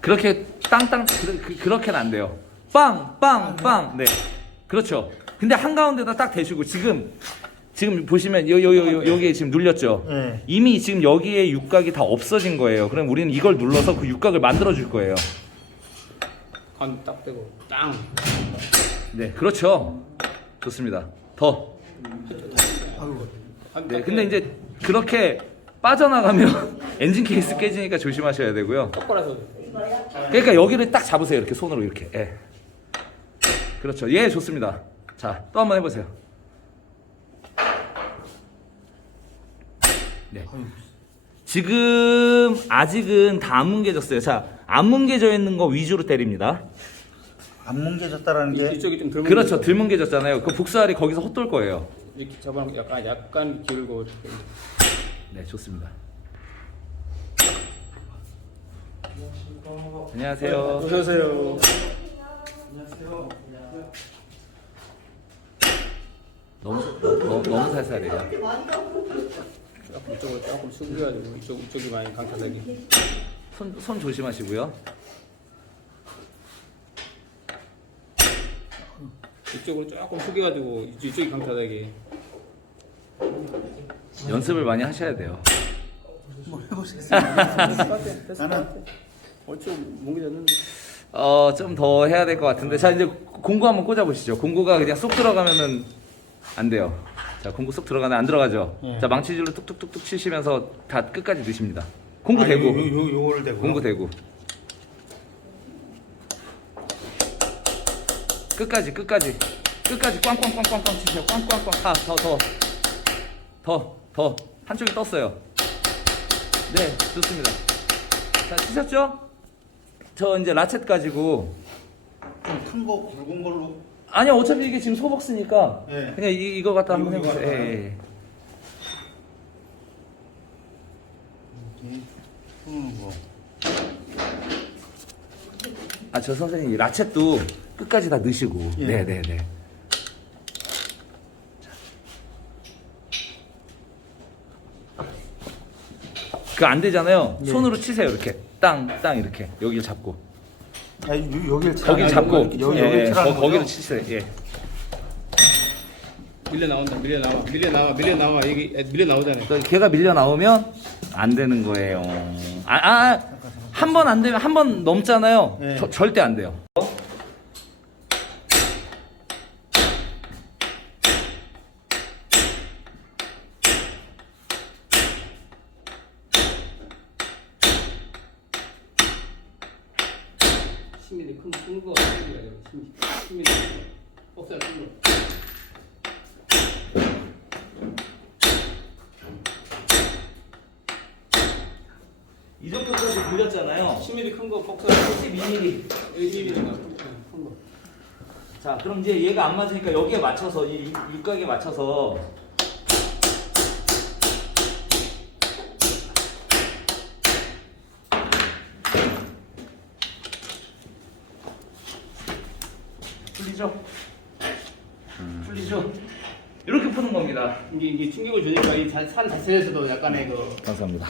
그렇게 땅땅 그, 그, 렇게는안 돼요. 빵, 빵, 빵. 네. 그렇죠. 근데 한 가운데다 딱 대시고 지금 지금 보시면 요요요 여기에 지금 눌렸죠. 네. 이미 지금 여기에 육각이 다 없어진 거예요. 그럼 우리는 이걸 눌러서 그 육각을 만들어 줄 거예요. 간딱 대고 땅. 네, 그렇죠. 좋습니다. 더. 간 네, 딱 근데 이제 그렇게 빠져나가면 엔진 케이스 깨지니까 조심하셔야 되고요. 똑바라서 그러니까 여기를 딱 잡으세요. 이렇게 손으로 이렇게. 예. 그렇죠. 예, 좋습니다. 자, 또 한 번 해보세요. 네. 지금 아직은 다 안 뭉개졌어요. 자, 안 뭉개져 있는 거 위주로 때립니다. 안 뭉개졌다라는 게 이쪽이 좀 덜. 그렇죠. 들 뭉개졌잖아요. 그 복사알이 거기서 헛돌 거예요. 이렇게 잡아놓고 약간 약간 길고. 네, 좋습니다. 안녕하세요. 어서오세요. 너무 너무, 너무 살살해요. 조금 이쪽으로 조금 숙여가지고 이쪽 이쪽이 많이 강타되게. 손, 손 조심하시고요. 이쪽으로 조금 숙여가지고 이쪽- 이쪽이 강타되게. 연습을 많이 하셔야 돼요. 뭐 해보시겠습니다. 나는 어쩌 뭉개졌는데. 어, 좀 더 해야 될 것 같은데. 자, 이제 공구 한번 꽂아보시죠. 공구가 그냥 쏙 들어가면은 안 돼요. 자, 공구 쏙 들어가면 안 들어가죠. 예. 자, 망치질로 뚝뚝뚝뚝 치시면서 다 끝까지 넣으십니다. 공구 아, 대고. 요, 요, 요, 요거를 대고 공구 대고. 끝까지, 끝까지. 끝까지 꽝꽝꽝꽝꽝 치세요. 꽝꽝꽝. 아, 더, 더. 더, 더. 한쪽이 떴어요. 네, 좋습니다. 자, 치셨죠? 저 이제 라쳇 가지고. 좀큰거 굵은 걸로 아니요, 어차피 이게 지금 소복스니까. 예. 그냥 이, 이거 갖다 한번 이거 해보세요. 갖다가. 예, 예. 이 푸는 거. 아, 저 선생님, 이 라쳇도 끝까지 다 넣으시고. 예. 네네네. 그안 되잖아요. 예. 손으로 치세요, 이렇게. 땅, 땅, 이렇게. 여기를 잡고. 아, 요, 여기를 치라. 거기를 잡고. 여기, 여기, 예, 예. 치라는 거, 거기를 거죠? 치세요. 예. 밀려 나온다. 밀려 나와. 밀려 나와. 밀려 나와. 여기 에, 밀려 나오잖아요. 그러니까 걔가 밀려 나오면 안 되는 거예요. 아, 아, 한 번 안 되면 한 번 넘잖아요. 예. 저- 절대 안 돼요. 시민이 큰큰거 시민이 시민이 복사를 큰 거. 이 정도까지 굴렸잖아요. 10mm 큰 거 복사 12mm. 1mm가 큰 거. 자, 그럼 이제 얘가 안 맞으니까 여기에 맞춰서 이 육- 육각에 맞춰서 풀리죠? 풀리죠? 이렇게 푸는 겁니다. 이게 이게 충격을 주니까 이살 자체에서도 약간의 그 감사합니다.